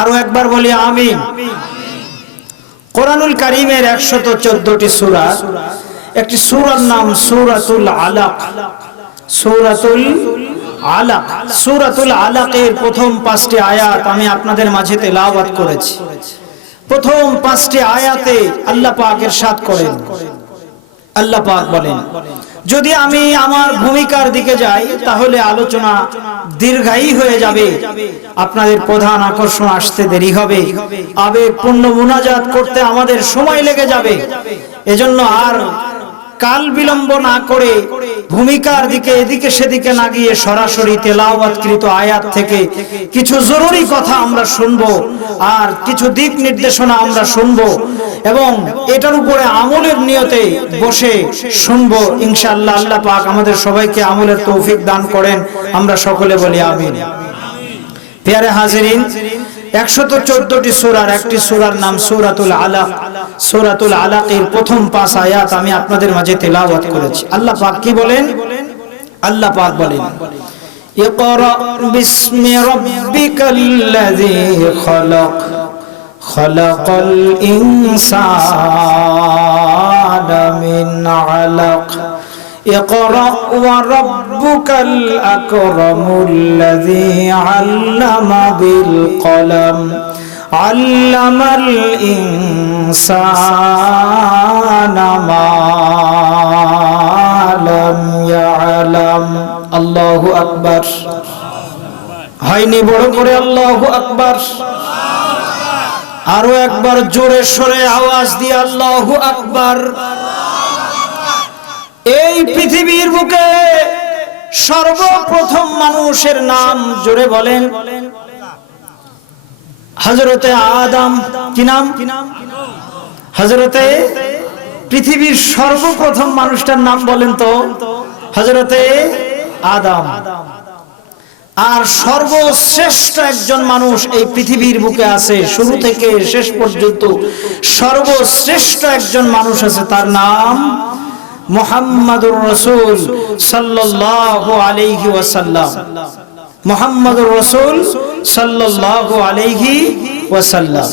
আরো একবার বলি আমিন। কোরআনুল কারীমের 114টি সূরা, একটি সূরার নাম সূরাতুল আলাক। সূরাতুল আলাক, সূরাতুল আলাকের প্রথম 5টি আয়াত আমি আপনাদের মাঝে তেলাওয়াত করেছি। প্রথম 5টি আয়াতে আল্লাহ পাক ইরশাদ করেন, আল্লাহ পাক বলেন, যদি আমি আমার ভূমিকার দিকে যাই তাহলে আলোচনা দীর্ঘায়ী হয়ে যাবে, আপনাদের প্রধান আকর্ষণ আসতে দেরি হবে, আবেগপূর্ণ মুনাজাত করতে আমাদের সময় লেগে যাবে। এজন্য আর কাল বিলম্ব না করে ভূমিকার দিকে এদিকে সেদিকে না গিয়ে সরাসরি তেলাওয়াতকৃত আয়াত থেকে কিছু জরুরি কথা আমরা শুনবো, আর কিছু দিক নির্দেশনা আমরা শুনবো, এবং এটার উপরে আমলের নিয়তে বসে শুনবো ইনশাআল্লাহ। আল্লাহ পাক আমাদের সবাইকে আমলের তৌফিক দান করেন, আমরা সকলে বলি আমিন। প্রিয় হাজিরিন, 114টি সূরার একটি সূরার নাম সূরাতুল আলাক। সূরাতুল আলাকের প্রথম 5 আয়াত আমি আপনাদের মাঝে তেলাওয়াত করেছি। আল্লাহ পাক কি বলেন? আল্লাহ পাক বলেন, ইকরা বিসমি রাব্বিকাল্লাযী খালাক, খালাকাল ইনসানা মিন আলাক, اقرأ وربك الأكرم الذي علم بالقلم علم الإنسان ما لم يعلم। الله أكبر। হয়নি বড় করে আল্লাহু আকবার। আরো একবার জোরে সরে আওয়াজ দিয়ে আল্লাহু আকবার। এই পৃথিবীর বুকে সর্বপ্রথম মানুষের নাম জোরে বলেন হযরতে আদম। কি নাম? হযরতে, পৃথিবীর সর্বপ্রথম মানুষটার নাম বলেন তো? হযরতে আদম। আর সর্বশ্রেষ্ঠ একজন মানুষ এই পৃথিবীর বুকে আছে, শুরু থেকে শেষ পর্যন্ত সর্বশ্রেষ্ঠ একজন মানুষ আছে, তার নাম মুহাম্মাদুর রাসূল সাল্লাল্লাহু আলাইহি ওয়াসাল্লাম। মুহাম্মাদুর রাসূল সাল্লাল্লাহু আলাইহি ওয়াসাল্লাম।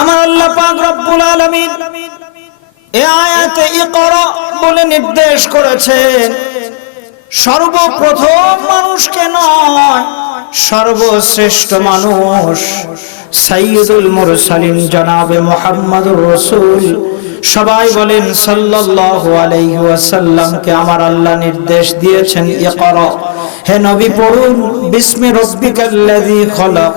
আমার আল্লাহ পাক রব্বুল আলামিন এই আয়াতে ইকরা বলে নির্দেশ করেছেন সর্বপ্রথম মানুষকে নয়, সর্বশ্রেষ্ঠ মানুষ সাইয়্যিদুল মুরসালিন জনাবে মুহাম্মাদুর রাসূল, সবাই বলেন সাল্লাল্লাহু আলাইহি ওয়াসাল্লামকে আমার আল্লাহ নির্দেশ দিয়েছেন ইকরা, হে নবী পড়ুন বিসমি রাব্বিকাল্লাযী খালাক,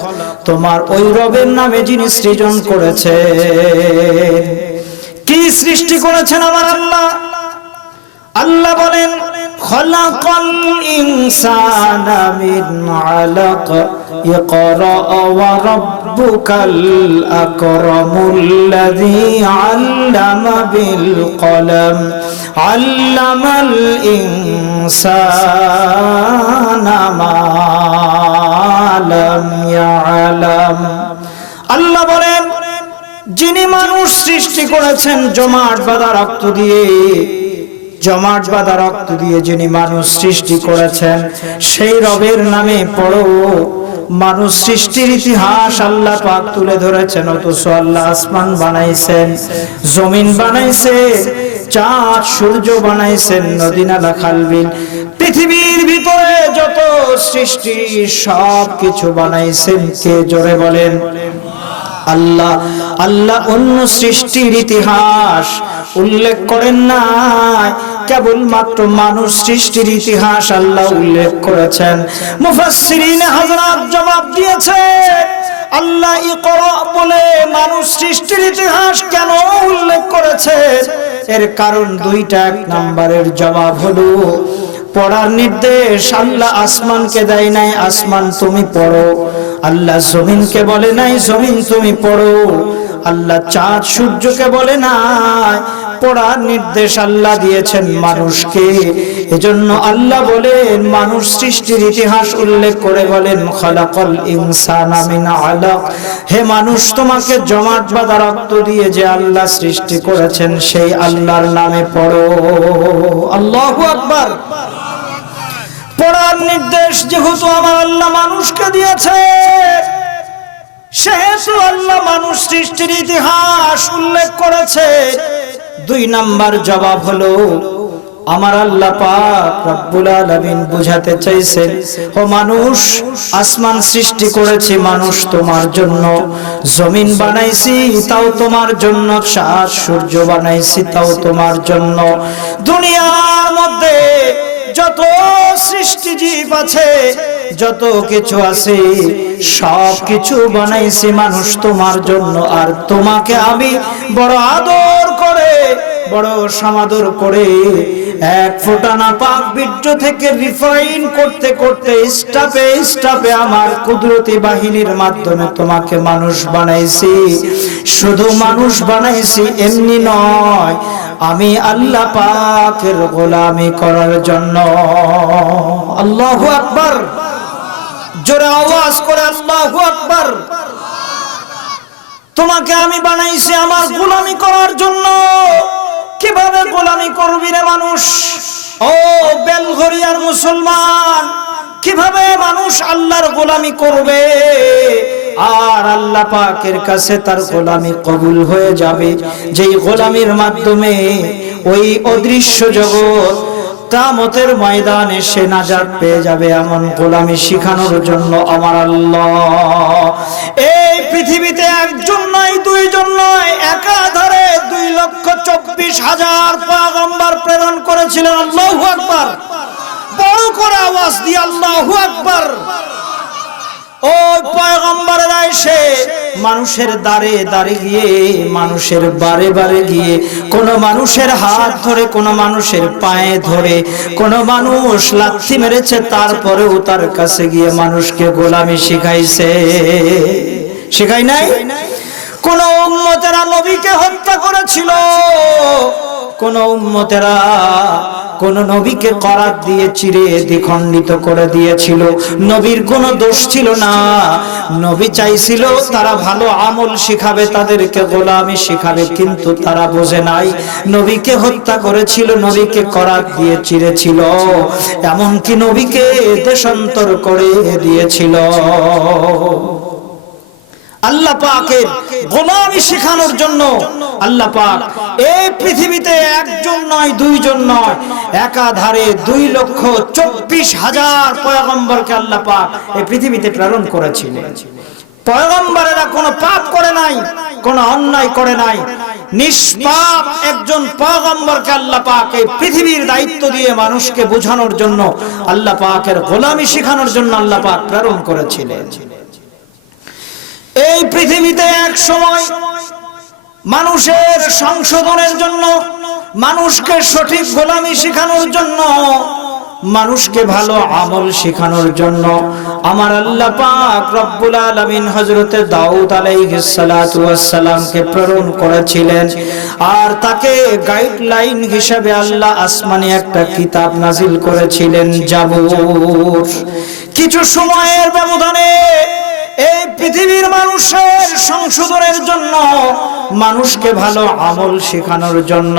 তোমার ওই রবের নামে যিনি সৃজন করেছেন। কি সৃষ্টি করেছেন আমার আল্লাহ? আল্লাহ বলেন খালাকাল ইনসানা মিন আলাক, ইকরা ওয়া রাব্বুকাল আকরামুল্লাযী আল্লামা বিল কলম আল্লামাল ইনসানা মা লাম ইয়ালাম। আল্লাহ বলেন যিনি মানুষ সৃষ্টি করেছেন জমাট বাঁধা রক্ত দিয়ে, জমাট বাঁধা রক্ত দিয়ে যিনি মানুষ সৃষ্টি করেছেন সেই রবের নামে পড়ো। মানুষ সৃষ্টির ইতিহাস আল্লাহ পাক তুলে ধরেছেন, অথচ আল্লাহ আসমান বানাইছেন, জমিন বানাইছেন, চাঁদ সূর্য বানাইছেন, নদী নালা খালবিল, পৃথিবীর ভিতরে যত সৃষ্টি সব কিছু বানাইছেন কে? জোরে বলেন আল্লাহ। আল্লাহ অন্য সৃষ্টির ইতিহাস উল্লেখ করেন না, কেবলমাত্র মানুষ সৃষ্টির ইতিহাস আল্লাহ উল্লেখ করেছেন। মুফাসসিরিনে হযরত জবাব দিয়েছে আল্লাহ ইকরা বলে মানুষ সৃষ্টির ইতিহাস কেন উল্লেখ করেছে? এর কারণ দুইটা। এক নম্বরের জবাব হলো পড়ার নির্দেশ আল্লাহ আসমানকে দেয় নাই, আসমান তুমি পড়ো। আল্লাহ জমিনকে বলে নাই, জমিন তুমি পড়ো। আল্লাহ চাঁদ সূর্যকে বলে নাই, পড়ার নির্দেশ আল্লাহ দিয়েছেন মানুষকে। এজন্য আল্লাহ বলেন মানুষ সৃষ্টির ইতিহাস উল্লেখ করে বলেন খালাকাল ইনসানা মিন আলাক, হে মানুষ তোমাকে জমাট বাঁধা রক্ত দিয়ে যে আল্লাহ সৃষ্টি করেছেন সেই আল্লাহর নামে পড়ো। আল্লাহু আকবার। পড়ার নির্দেশ যেহেতু আমার আল্লাহ মানুষকে দিয়েছে, যেহেতু আল্লাহ মানুষ সৃষ্টির ইতিহাস উল্লেখ করেছে, 2 নাম্বার জবাব হলো আমার আল্লাহ পাক রব্বুল আলামিন বুঝাতে চাইছেন, ও মানুষ, আসমান সৃষ্টি করেছি মানুষ তোমার জন্য, জমিন বানাইছি তাও তোমার জন্য, চাঁদ সূর্য বানাইছি তাও তোমার জন্য। দুনিয়ার মধ্যে যত সৃষ্টি জীব আছে, যত কিছু আছে, সব কিছু বানাইছি মানুষ তোমার জন্য। আর তোমাকে আমি বড় আদর করে, বড় সমাদর করে, এক ফোঁটা নাপাক বীর্য থেকে রিফাইন করতে করতে স্টাপে স্টাপে আমার কুদরতি বাহিনীর মাধ্যমে তোমাকে মানুষ বানাইছি। শুধু মানুষ বানাইছি এমনি নয়, আমি আল্লাহ পাকের গোলামি করার জন্য। আল্লাহু আকবার, জোরে আওয়াজ করে আল্লাহু আকবার। তোমাকে আমি বানাইছি আমার গোলামি করার জন্য। কিভাবে গোলামি করবি রে মানুষ? ও বেলঘরিয়ার মুসলমান, কিভাবে মানুষ আল্লাহর গোলামি করবে আর আল্লাহ পাকের কাছে তার গোলামি কবুল হয়ে যাবে? যেই গোলামির মাধ্যমে ওই অদৃশ্য জগৎ কিয়ামতের ময়দানে সে নাজাত পেয়ে যাবে, এমন গোলামি শিখানোর জন্য আমার আল্লাহ এই পৃথিবীতে একজন নয়, 2 জন নয়, একাধারে 2,24,000 পয়গম্বর প্রেরণ করেছিলেন। আল্লাহু আকবার, বড় করে আওয়াজ দিয়ে আল্লাহু আকবার। ওই পয়গম্বররা এসে মানুষের দাঁড়ে দাঁড়ে গিয়ে, মানুষের বারে বারে গিয়ে, কোন মানুষের হাত ধরে, কোন মানুষের পায়ে ধরে, কোন মানুষ লাথি মেরেছে, তারপরেও তার কাছে গিয়ে মানুষকে গোলামি শিখাইছে। শিখাই নাই? কোন উম্মতেরা নবীকে হত্যা করেছিল, কোন উম্মতেরা কোন নবীকে করাত দিয়ে চিরে দ্বিখণ্ডিত করে দিয়েছিল। নবীর কোনো দোষ ছিল না, নবী চাইছিল তারা ভালো আমল শিখাবে, তাদেরকে গোলামি শিখাবে, কিন্তু তারা বোঝে নাই। নবীকে হত্যা করেছিল, নবীকে করাত দিয়ে চিরেছিল, এমনকি নবীকে দেশান্তর করে দিয়েছিল। আল্লাহ পাকের গোলামি শেখানোর জন্য আল্লাহ পাক এই পৃথিবীতে একজন নয়, 2 জন নয়, একাধারে 2,24,000 পয়গম্বরকে আল্লাহ পাক এই পৃথিবীতে প্রেরণ করেছিলেন। পয়গম্বরেরা কোনো পাপ করে নাই, কোনো অন্যায় করে নাই, নিষ্পাপ একজন পয়গম্বরকে আল্লাহ পাক এই পৃথিবীর দায়িত্ব দিয়ে মানুষকে বোঝানোর জন্য, আল্লাহ পাকের গোলামি শেখানোর জন্য আল্লাহ পাক প্রেরণ করেছিলেন। এই পৃথিবীতে এক সময় মানুষের সংশোধনের জন্য, মানুষকে সঠিক গোলামি শেখানোর জন্য, মানুষকে ভালো আমল শেখানোর জন্য আমার আল্লাহ পাক রব্বুল আলামিন হযরতে দাউদ আলাইহিস সালাতু ওয়াস সালামকে প্রেরণ করেছিলেন। আর তাকে গাইডলাইন হিসেবে আল্লাহ আসমানে একটা কিতাব নাজিল করেছিলেন, জাবুর। কিছু সময়ের ব্যবধানে এই পৃথিবীর মানুষের সংশোধনের জন্য, মানুষকে ভালো আমল শেখানোর জন্য,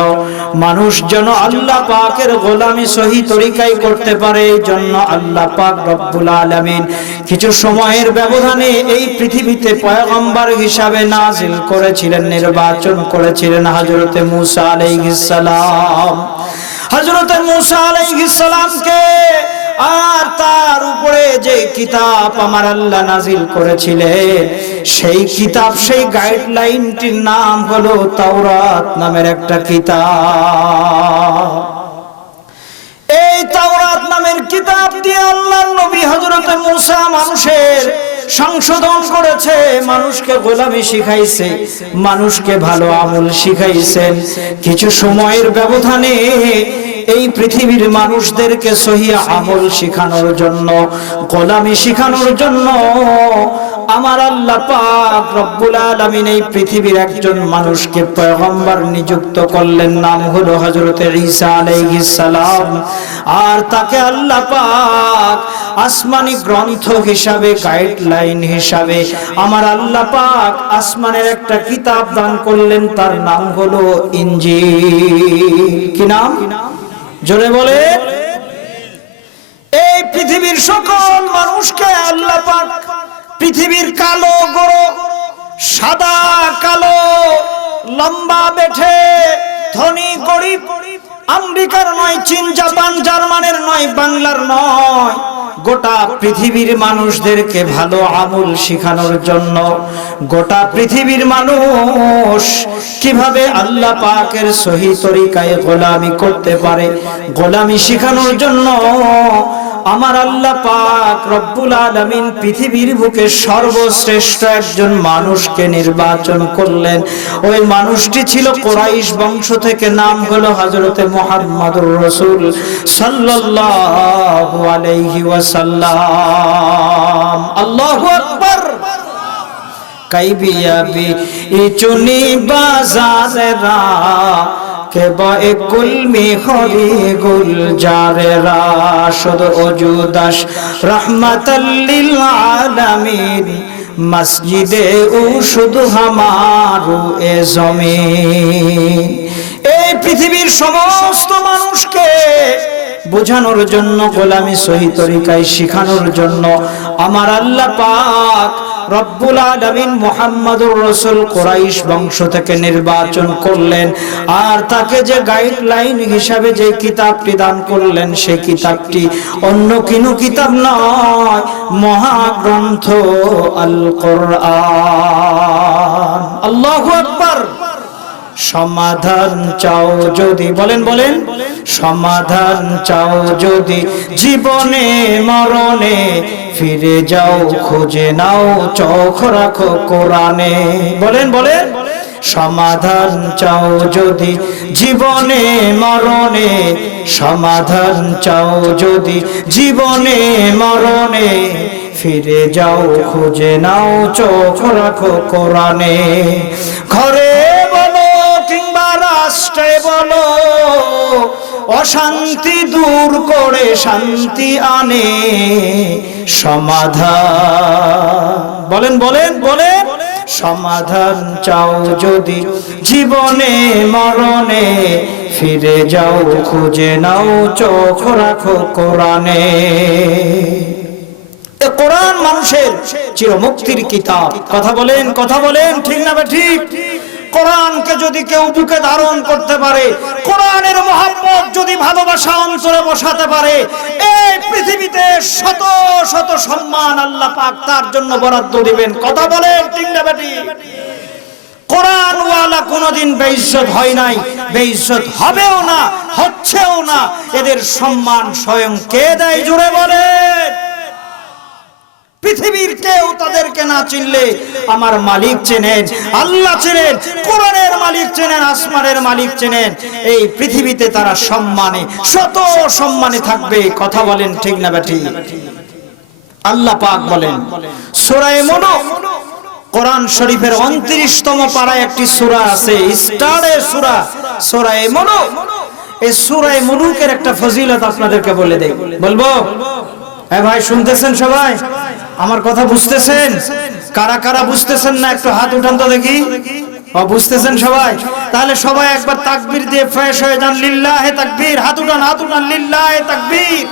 মানুষ যেন আল্লাহ পাকের গোলামি সহি তরিকায় করতে পারে, এই জন্য আল্লাহ পাক রব্বুল আলামিন কিছু সময়ের ব্যবধানে এই পৃথিবীতে পয়গম্বর হিসাবে নাজিল করেছিলেন, নির্বাচন করেছিলেন হযরতে মূসা আলাইহিস সালাম। হযরতে মূসা আলাইহিস সালামকে আর তার উপরে যে কিতাব আমার আল্লাহ নাজিল করেছিলেন, সেই কিতাব, সেই গাইডলাইনটির নাম হলো তাওরাত নামের একটা কিতাব। এই তাওরাত নামের কিতাব দিয়ে আল্লাহর নবী হযরতে মূসা মানুষের সংশোধন করেছে, মানুষকে গোলামি শিখাইছে, মানুষকে ভালো আমল শিখাইছেন। কিছু সময়ের ব্যবধানে এই পৃথিবীর মানুষদেরকে সহি আমল শেখানোর জন্য, গোলামি শেখানোর জন্য আমার আল্লাহ পাক রব্বুল আলামিন এই পৃথিবীর একজন মানুষকে পয়গম্বর নিযুক্ত করলেন, নাম হলো হযরতে ঈসা আলাইহিস সালাম। আর তাকে আল্লাহ পাক আসমানি গ্রন্থ হিসাবে, গাইডলাইন হিসাবে আমার আল্লাহ পাক আসমানের একটা কিতাব দান করলেন, তার নাম হলো ইনজিল। কি নাম? জোরে বলে। এই পৃথিবীর সকল মানুষকে আল্লাহ পাক পৃথিবীর কালো গোড়ো সাদা কালো, লম্বা বেঠে, ধনী গরিব, আমেরিকার নয়, চীন জাপান জার্মানের নয়, বাংলার নয়, গোটা পৃথিবীর মানুষদেরকে ভালো আমল শেখানোর জন্য, গোটা পৃথিবীর মানুষ কিভাবে আল্লাহ পাকের সহি তরিকায় গোলামি করতে পারে, গোলামি শেখানোর জন্য আমার আল্লাহ পাক রব্বুল আলামিন পৃথিবীর বুকে সর্বশ্রেষ্ঠ একজন মানুষকে নির্বাচন করলেন। ওই মানুষটি ছিল কুরাইশ বংশ থেকে, নাম হলো হযরতে মুহাম্মদুর রাসূল সাল্লাল্লাহু আলাইহি ওয়াসাল্লাম। আল্লাহু আকবার। কাইবিয়া বি ইচুনি বাজারেরা কে বায়ে কুলমি হরি গুলজারেরা শুদ ওজুদাস রহমাতাল লিল আলামিন মসজিদে ও শুধু হামারু এ জমিন। এই পৃথিবীর সমস্ত মানুষকে বোঝানোর জন্য, গোলামি সহি তরিকায় শিখানোর জন্য আমার আল্লাহ পাক রব্বুল আলামিন মুহাম্মদুর রাসূল কুরাইশ বংশ থেকে নির্বাচন করলেন। আর তাকে যে গাইডলাইন হিসাবে যে কিতাবটি দান করলেন, সেই কিতাবটি অন্য কোনো কিতাব নয়, মহাগ্রন্থ আল কোরআন। আল্লাহু আকবার। সমাধান চাও যদি, বলেন বলেন, সমাধান চাও যদি জীবনে মরণে, ফিরে যাও খুঁজে নাও চোখ রাখো কোরআনে। বলেন বলেন, সমাধান চাও যদি জীবনে মরণে, সমাধান চাও যদি জীবনে মরণে, ফিরে যাও খুঁজে নাও চোখ রাখো কোরআনে। ঘরে বলো কিংবা রাষ্ট্রে বলো, অশান্তি দূর করে শান্তি আনে সমাধান। বলেন বলেন বলেন, সমাধান চাও যদি জীবনে মরণে, ফিরে যাও খুঁজে নাও চোখ রাখো কোরআনে। কোরআন মানুষের চিরমুক্তির কিতাব। কথা বলেন কথা বলেন, ঠিক না ঠিক? কোরআনকে যদি কেউ বুকে ধারণ করতে পারে, কোরআনের মহব্বত যদি ভালোবাসা অন্তরে বসাতে পারে, এই পৃথিবীতে শত শত সম্মান আল্লাহ পাক তার জন্য বরাদ্দ দিবেন। কথা বলেন, ঠিক না ঠিক? কোরআন ওয়ালা কোনদিন বেইজ্জত হয় নাই, বেইজ্জত হবেও না, হচ্ছেও না। এদের সম্মান স্বয়ং কে দেয়? জুড়ে বলেন। পৃথিবীর কেউ তাদেরকে না চিনলে আমার মালিক চেনেন, আল্লাহ চেনেন, কোরআনের মালিক চেনেন, আসমানের মালিক চেনেন। এই পৃথিবীতে তারা সম্মানে, শত সম্মানে থাকবে। কথা বলেন, ঠিক না ঠিক? আল্লাহ পাক বলেন সূরা মুলক, কোরআন শরীফের 29তম পারায় একটি সূরা আছে, স্টারের সূরা, সূরা মুলক। এই সূরা মুলুকের একটা ফজিলত আপনাদেরকে বলে দেই। বলবো? হ্যাঁ ভাই, শুনতেছেন সবাই? আমার কথা বুঝতেছেন? কারা কারা বুঝতেছেন না একটু হাত উঠান তো দেখি। বুঝতেছেন সবাই? তাহলে সবাই একবার তাকবীর দিয়ে ফ্রেশ হয়ে যান। লিল্লাহে তাকবীর। হাত উঠান, হাত উঠান। লিল্লাহে তাকবীর।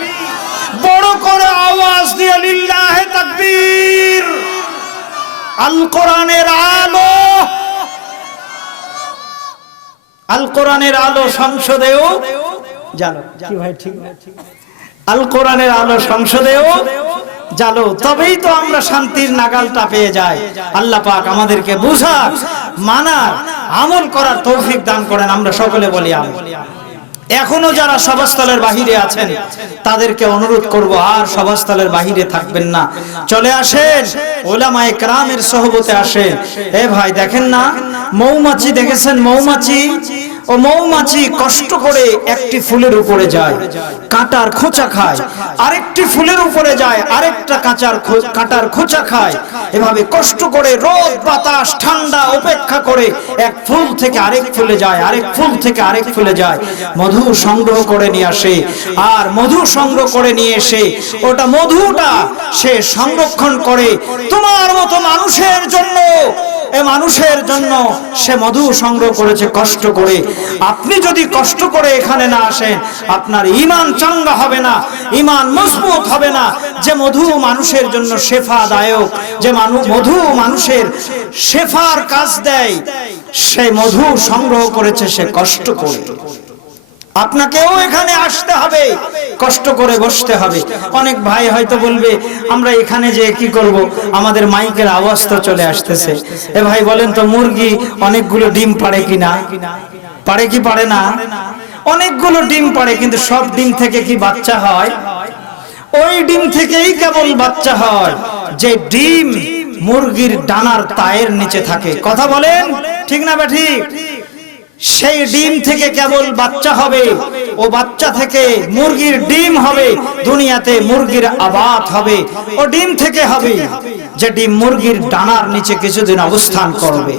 বড় করে আওয়াজ দিয়ে লিল্লাহে তাকবীর। আল কোরআনের আলো, আল কোরআনের আলো সংসদেও জানো। কি ভাই, ঠিক না? আল কোরআনের আলো সংসদেও জালো, তবেই তো আমরা শান্তির নাগালটা পেয়ে যাই। আল্লাহ পাক আমাদেরকে বুঝার, মানার, আমল করার তৌফিক দান করেন। আমরা সকলে বলি আমিন। এখনো যারা সভাস্থলের বাহিরে আছেন তাদেরকে অনুরোধ করব, আর সভাস্থলের বাহিরে থাকবেন না, চলে আসেন, উলামায়ে কেরামের সোহবতে আসেন। এ ভাই, দেখেন না মৌমাছি, দেখেছেন মৌমাছি? ও মৌমাছি কষ্ট করে একটি ফুলের উপরে যায়, কাঁটার খোঁচা খায়, আরেকটি ফুলের উপরে যায়, আরেকটা কাঁটার খোঁচা খায়। এভাবে কষ্ট করে রোদ বাতাস ঠান্ডা উপেক্ষা করে এক ফুল থেকে আরেক ফুলে যায়, আরেক ফুল থেকে আরেক ফুলে যায়, মধু সংগ্রহ করে নিয়ে আসে। আর মধু সংগ্রহ করে নিয়ে এসে ওটা মধুটা সে সংরক্ষণ করে তোমার মতো মানুষের জন্য এ মানুষের জন্য সে মধু সংগ্রহ করেছে কষ্ট করে। আপনি যদি কষ্ট করে এখানে না আসেন, আপনার ঈমান চাঙ্গা হবে না, ঈমান মজবুত হবে না। যে মধু মানুষের জন্য শেফাদায়ক, যে মধু মানুষের শেফার কাজ দেয়, সে মধু সংগ্রহ করেছে সে কষ্ট করে। আপনাকেও এখানে আসতে হবে, কষ্ট করে বসতে হবে। অনেক ভাই হয়তো বলবে আমরা এখানে যে কি করব, আমাদের মাইকের আওয়াজ তো চলে আসতেছে। এ ভাই বলেন তো, মুরগি অনেকগুলো ডিম পাড়ে কিনা? পারে কি পারে না? অনেকগুলো ডিম পাড়ে, কিন্তু সব ডিম থেকে কি বাচ্চা হয়? ওই ডিম থেকেই কেবল বাচ্চা হয় যে ডিম মুরগির ডানার তায়ের নিচে থাকে। কথা বলেন ঠিক না ঠিক? সেই ডিম থেকে কেবল বাচ্চা হবে, ও বাচ্চা থেকে মুরগির ডিম হবে, দুনিয়াতে মুরগির আবাদ হবে। ও ডিম থেকে হবে যে ডিম মুরগির ডানার নিচে কিছুদিন অবস্থান করবে।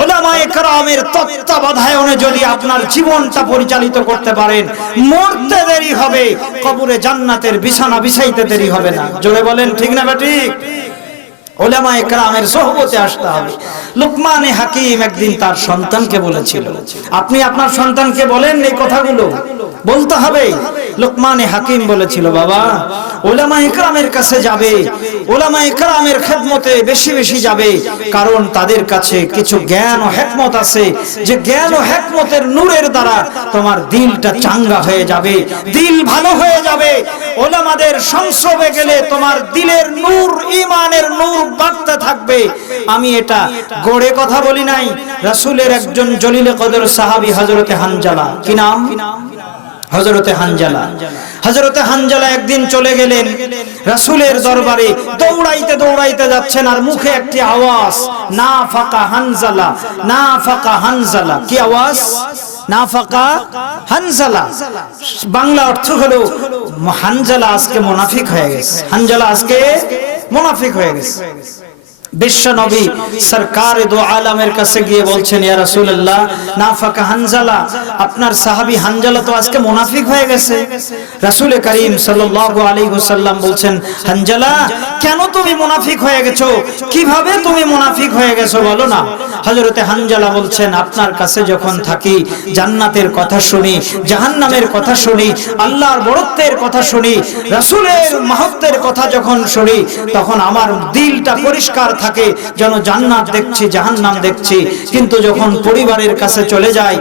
উলামায়ে কেরামের তত্ত্বাবধানে যদি আপনার জীবনটা পরিচালিত করতে পারেন, মরতে দেরি হবে, কবরে জান্নাতের বিছানা বিছাইতে দেরি হবে না। জোরে বলেন ঠিক না ঠিক? উলামায়ে কেরামের সোহবতে আসতে হবে। লুকমানে হাকিম একদিন তার সন্তানকে বলেছিল, আপনি আপনার সন্তানকে বলেন এই কথাগুলো, বলতে হবে। লুকমানে হাকিম বলেছিল, বাবা উলামায়ে কেরামের কাছে যাবে, উলামায়ে কেরামের খেদমতে বেশি বেশি যাবে, কারণ তাদের কাছে কিছু জ্ঞান ও হিকমত আছে, যে জ্ঞান ও হিকমতের নূরের দ্বারা তোমার দিলটা চাঙ্গা হয়ে যাবে, দিল ভালো হয়ে যাবে। উলামাদের সংস্রবে গেলে তোমার দিলের নূর, ঈমানের নূর বাড়তে থাকবে। আমি এটা গড়ে কথা বলি নাই। রাসূলের একজন জলিলে কদর সাহাবী হযরতে হানজালা, কি নাম? হযরতে হানজালা। হযরতে হানজালা একদিন চলে গেলেন রাসূলের দরবারে, দৌড়াইতে দৌড়াইতে যাচ্ছেন, আর মুখে একটি আওয়াজ, নাফাকা হানজালা, নাফাকা হানজালা। কি আওয়াজ? নাফাকা হানজালা। বাংলা অর্থ হলো হানজালা আজকে মুনাফিক হয়ে গেছে, হানজালা আজকে মুনাফিক হয়ে গেছে। বিশ্ব নবী সরকার দু আলমের কাছে গিয়ে বলছেন, ইয়া রাসূলুল্লাহ, নাফাকা হানজালা, আপনার সাহাবী হানজালা তো আজকে মুনাফিক হয়ে গেছে। রাসূল করিম সাল্লাল্লাহু আলাইহি ওয়াসাল্লাম বলছেন, হানজালা কেন তুমি মুনাফিক হয়ে গেছো? কিভাবে তুমি মুনাফিক হয়ে গেছো বলো না। হযরতে হানজালা বলছেন, আপনার কাছে যখন থাকি, জান্নাতের কথা শুনি, জাহান্নামের কথা শুনি, আল্লাহর বড়ত্বের কথা শুনি, রাসূলের মাহাত্ম্যের কথা যখন শুনি, তখন আমার দিলটা পরিষ্কার থাকে, যেন জান্নাত দেখছি জাহান্নাম দেখছি। কিন্তু যখন পরিবারের কাছে চলে যায়,